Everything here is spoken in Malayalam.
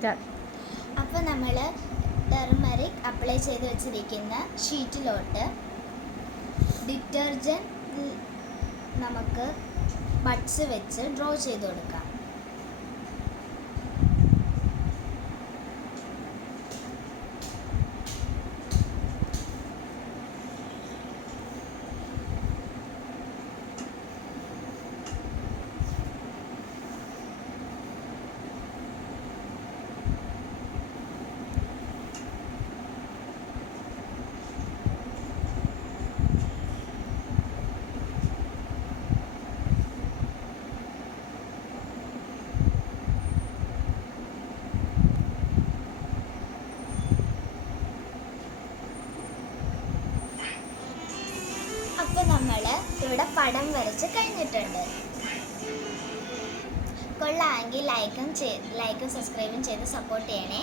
സ്റ്റാർട്ട്. അപ്പോൾ നമ്മൾ ടെർമറിക് അപ്ലൈ ചെയ്ത് വെച്ചിരിക്കുന്ന ഷീറ്റിലോട്ട് ഡിറ്റർജൻറ്റ് നമുക്ക് ബഡ്സ് വെച്ച് ഡ്രോ ചെയ്ത് കൊടുക്കാം. അപ്പോൾ നമ്മൾ ഇവിടെ പടം വരച്ച് കഴിഞ്ഞിട്ടുണ്ട്. കൊള്ളാമെങ്കിൽ ലൈക്കും സബ്സ്ക്രൈബും ചെയ്ത് സപ്പോർട്ട് ചെയ്യണേ.